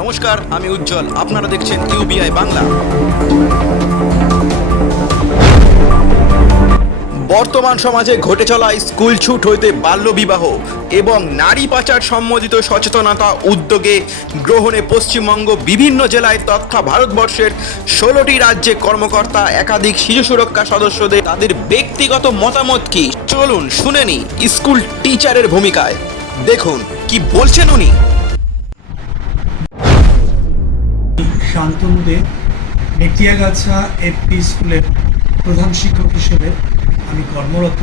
নমস্কার, আমি উজ্জ্বল। আপনারা দেখছেন ইউবিআই বাংলা। বর্তমান সমাজে ঘটে চলা স্কুল ছুট হইতে বাল্যবিবাহ এবং নারী পাচার সম্বন্ধিত সচেতনতা উদ্যোগে গ্রহণে পশ্চিমবঙ্গ বিভিন্ন জেলায় তথা ভারতবর্ষের ষোলোটি রাজ্যে কর্মকর্তা, একাধিক শিশু সুরক্ষা সদস্যদের তাদের ব্যক্তিগত মতামত কি? চলুন শুনে নি স্কুল টিচারের ভূমিকায়। দেখুন, কি বলছেন উনি? শান্তনু দে নেটিয়াগাছা এফপি স্কুলের প্রধান শিক্ষক হিসেবে আমি কর্মরত।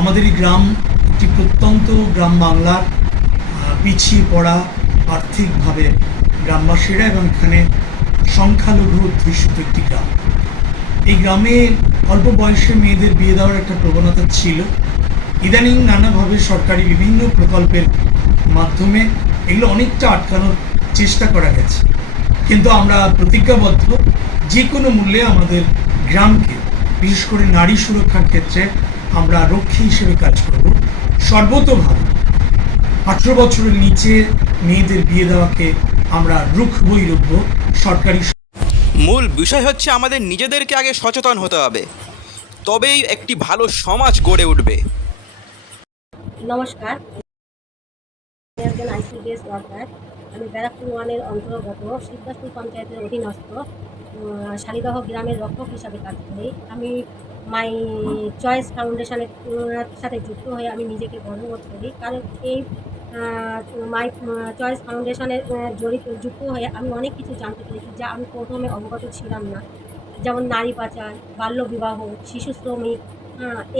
আমাদের এই গ্রাম একটি প্রত্যন্ত গ্রাম বাংলার পিছিয়ে পড়া, আর্থিকভাবে গ্রামবাসীরা এবং এখানে সংখ্যালঘু অধ্যুষিত একটি গ্রাম। এই গ্রামে অল্প বয়সে মেয়েদের বিয়ে দেওয়ার একটা প্রবণতা ছিল। ইদানিং নানাভাবে সরকারি বিভিন্ন প্রকল্পের মাধ্যমে এগুলো অনেকটা আটকানোর চেষ্টা করা গেছে। কিন্তু আমরা প্রতিজ্ঞাবদ্ধ যে কোনো মূল্যে আমাদের গ্রামকে বিশেষ করে নারী সুরক্ষার ক্ষেত্রে আমরা রক্ষী হিসেবে কাজ করব। সর্বতোভাবে আঠেরো বছরের নিচে মেয়েদের বিয়ে দেওয়াকে আমরা রুখ রুখবই রুখব সরকারি মূল বিষয় হচ্ছে আমাদের নিজেদেরকে আগে সচেতন হতে হবে। তবেই একটি ভালো সমাজ গড়ে উঠবে। নমস্কার। একজন আইসিডিএস ওয়ার্কার আমি ব্যারাকপুর ওয়ানের অন্তর্গত সিদ্ধাসপুর পঞ্চায়েতের অধীনস্থ শালিদহ গ্রামের রক্ষক হিসাবে কাজ করি। আমি মাই চয়েস ফাউন্ডেশনের সাথে যুক্ত হয়ে আমি নিজেকে গর্ববোধ করি। কারণ এই মাই চয়েস ফাউন্ডেশনের জড়িত, যুক্ত হয়ে আমি অনেক কিছু জানতে পেরেছি যা আমি প্রথমে অবগত ছিলাম না। যেমন নারী পাচার বাল্যবিবাহ শিশু শ্রমিক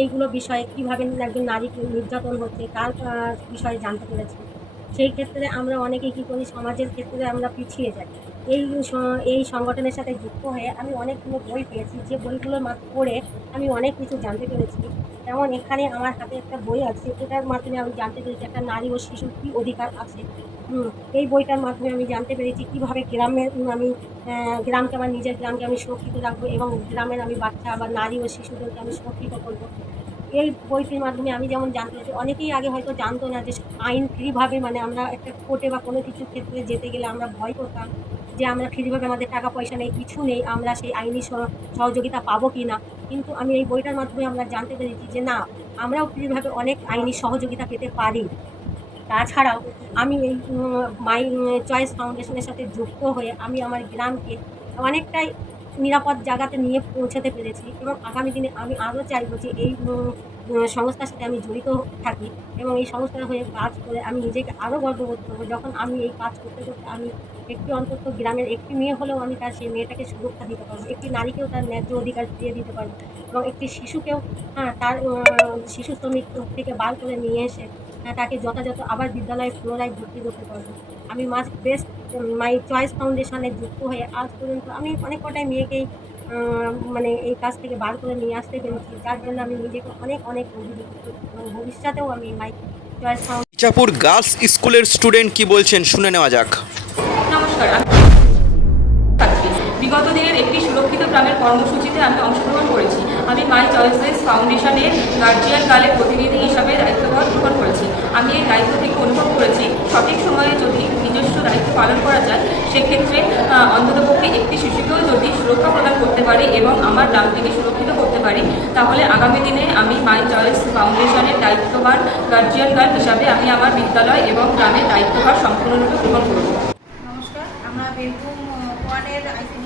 এইগুলো বিষয়ে কীভাবে একজন নারী নির্যাতন হচ্ছে তার বিষয়ে জানতে পেরেছি। সেই ক্ষেত্রে আমরা অনেকেই কী করি, সমাজের ক্ষেত্রে আমরা পিছিয়ে যাই। এই এই সংগঠনের সাথে যুক্ত হয়ে আমি অনেকগুলো বই পেয়েছি, যে বইগুলোর মাধ্যমে পড়ে আমি অনেক কিছু জানতে পেরেছি। যেমন এখানে আমার হাতে একটা বই আছে, এটার মাধ্যমে আমি জানতে পেরেছি একটা নারী ও শিশুর কী অধিকার আছে। এই বইটার মাধ্যমে আমি জানতে পেরেছি কীভাবে গ্রামের আমি গ্রামকে আমার নিজের গ্রামকে আমি সুরক্ষিত রাখব এবং গ্রামের আমি বাচ্চা বা নারী ও শিশুদেরকে আমি সুরক্ষিত করব। এই বইটির মাধ্যমে আমি যেমন জানতে পেরেছি, অনেকেই আগে হয়তো জানতো না যে আইন ফ্রিভাবে মানে আমরা একটা কোর্টে বা কোনো কিছুর ক্ষেত্রে যেতে গেলে আমরা ভয় করতাম যে আমরা ফ্রিভাবে আমাদের টাকা পয়সা নেই, কিছু নেই, আমরা সেই আইনি সহ- সহযোগিতা পাবো কি না কিন্তু আমি এই বইটার মাধ্যমে আমরা জানতে পেরেছি যে না, আমরাও ফ্রিভাবে অনেক আইনি সহযোগিতা পেতে পারি। তাছাড়াও আমি এই মাই চয়েস ফাউন্ডেশনের সাথে যুক্ত হয়ে আমি আমার গ্রামকে অনেকটাই নিরাপদ জায়গাতে নিয়ে পৌঁছাতে পেরেছি এবং আগামী দিনে আমি আরও চাইব যে এই সংস্থার সাথে আমি জড়িত থাকি এবং এই সংস্থার হয়ে কাজ করে আমি নিজেকে আরও গর্ববোধ করব। যখন আমি এই কাজ করতে করতে আমি একটি অন্তত গ্রামের একটি মেয়ে হলেও আমি তার সেই মেয়েটাকে সুরক্ষা দিতে পারব। একটি নারীকেও তার ন্যায্য অধিকার দিয়ে দিতে পারব এবং একটি শিশুকেও হ্যাঁ তার শিশু শ্রমিক থেকে বার করে নিয়ে এসে তাকে যথাযথ আবার বিদ্যালয়ে পুনরায় ভর্তি করতে পারব। আমি মাস বেস্ট মাই চয়েস ফাউন্ডেশনে যুক্ত হয়ে আজ পর্যন্ত আমি অনেক কটাই মেয়েকেই মানে এই কাজ থেকে বার করে নিয়ে আসতে পেরেছি। যার জন্য আমি নিজেকে অনেক অনেক ভবিষ্যতেও আমি মাই চয়েস ফাউন্ড গার্লস স্কুলের স্টুডেন্ট কি বলছেন? শুনে নেওয়া যাক। বিগত দিনের একটি সুরক্ষিত গ্রামের কর্মসূচিতে আমি অংশগ্রহণ করেছি। আমি মাই চয়েসেস ফাউন্ডেশনের গার্জিয়ান গার্লের প্রতিনিধি হিসাবে দায়িত্বভার গ্রহণ করেছি। আমি এই দায়িত্ব থেকে অনুভব করেছি, সঠিক সময়ে যদি নিজস্ব দায়িত্ব পালন করা যায়, সেক্ষেত্রে অন্ততপক্ষে একটি শিশুকেও যদি সুরক্ষা প্রদান করতে পারি এবং আমার গ্রামটিকে সুরক্ষিত করতে পারি, তাহলে আগামী দিনে আমি মাই চয়েস ফাউন্ডেশনের দায়িত্ববান গার্জিয়ান গার্ল হিসাবে আমি আমার বিদ্যালয় এবং গ্রামের দায়িত্বভার সম্পূর্ণরূপে গ্রহণ করব। নমস্কার, আমরা বীরভূম ওয়ানের কর্মী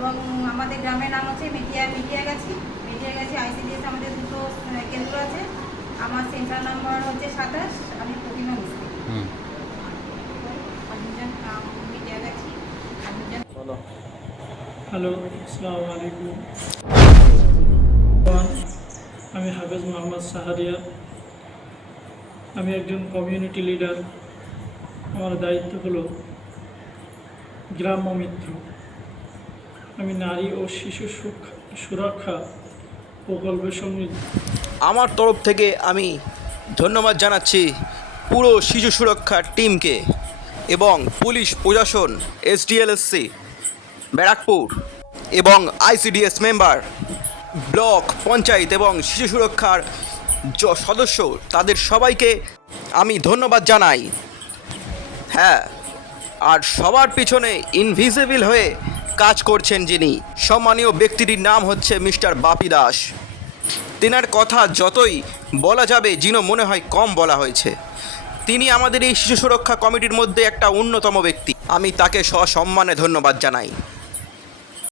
এবং আমাদের গ্রামের নাম হচ্ছে মিডিয়া মিডিয়া মেটিয়া মেটিয়াগাছি মেটিয়াগাছি আইসিডিএস আমাদের দুটো কেন্দ্র আছে। আমার সেন্টার নাম্বার হচ্ছে সাতাশ আমি প্রতিমা মিস্ত্রি। হ্যালো আসসালামু আলাইকুম। আমি হাফেজ মোহাম্মদ সাহারিয়া। আমি একজন কমিউনিটি লিডার আমার দায়িত্ব হলো গ্রাম্য মিত্র। আমি নারী ও শিশু সুরক্ষা- প্রকল্পের সঙ্গে আমার তরফ থেকে আমি ধন্যবাদ জানাচ্ছি পুরো শিশু সুরক্ষা টিমকে এবং পুলিশ প্রশাসন, এসডিএলএসসি, ব্যারাকপুর এবং আইসিডিএস মেম্বার, ব্লক পঞ্চায়েত এবং শিশু সুরক্ষার সদস্য, তাদের সবাইকে আমি ধন্যবাদ জানাই। হ্যাঁ আর সবার পিছনে ইনভিজিবল হয়ে কাজ করছেন যিনি। সম্মানীয় ব্যক্তিটির নাম হচ্ছে মিস্টার বাপি দাস। তেনার কথা যতই বলা যাবে, যেন মনে হয় কম বলা হয়েছে। তিনি আমাদের এই শিশু সুরক্ষা কমিটির মধ্যে একটা অন্যতম ব্যক্তি। আমি তাকে সসম্মানে ধন্যবাদ জানাই।